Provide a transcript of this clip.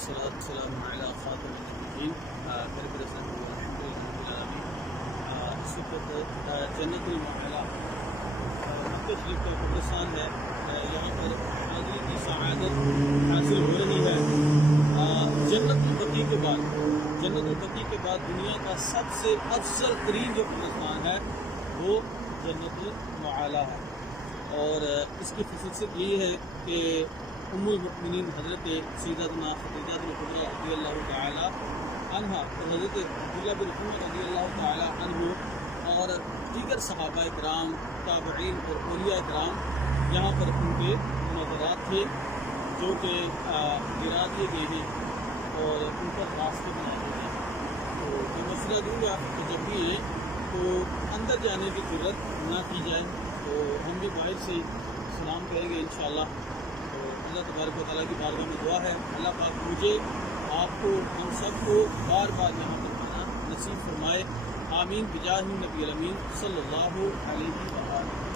والسلام علی خاتم النبیین میرے برسن الحمد للہ العالمین۔ اس وقت جنت المعلا مکہ شریف کا قبرستان ہے، یہاں پر حاضری کی سعادت حاصل ہو رہی ہے۔ جنت البقیع کے بعد دنیا کا سب سے افضل ترین جو قبرستان ہے وہ جنت المعلا ہے، اور اس کی خصوصیت یہ ہے کہ ام المؤمنین حضرت سیدتنا خدیجہ الکبریٰ رضی اللہ تعالی عنہ اور حضرت عبداللہ بن عمر رضی اللہ تعالی عنہ اور دیگر صحابہ کرام، تابعین اور اولیاء کرام یہاں پر ان کے مناظرات تھے جو کہ گرا دیے گئے ہیں اور ان پر راستے بنائے گئے ہیں۔ تو میں مشورہ دوں گا کہ جب بھی یہ تو اندر جانے کی ضرورت نہ کی جائے، تو ہم بھی باہر سے سلام کریں گے انشاءاللہ۔ تو اللہ تبارک و تعالیٰ کی بارگاہ میں دعا ہے اللہ پاک مجھے، آپ کو، ہم سب کو بار بار یہاں پر آنا نصیب فرمائے، آمین بجاہ النبی الامین صلی اللہ علیہ وآلہ۔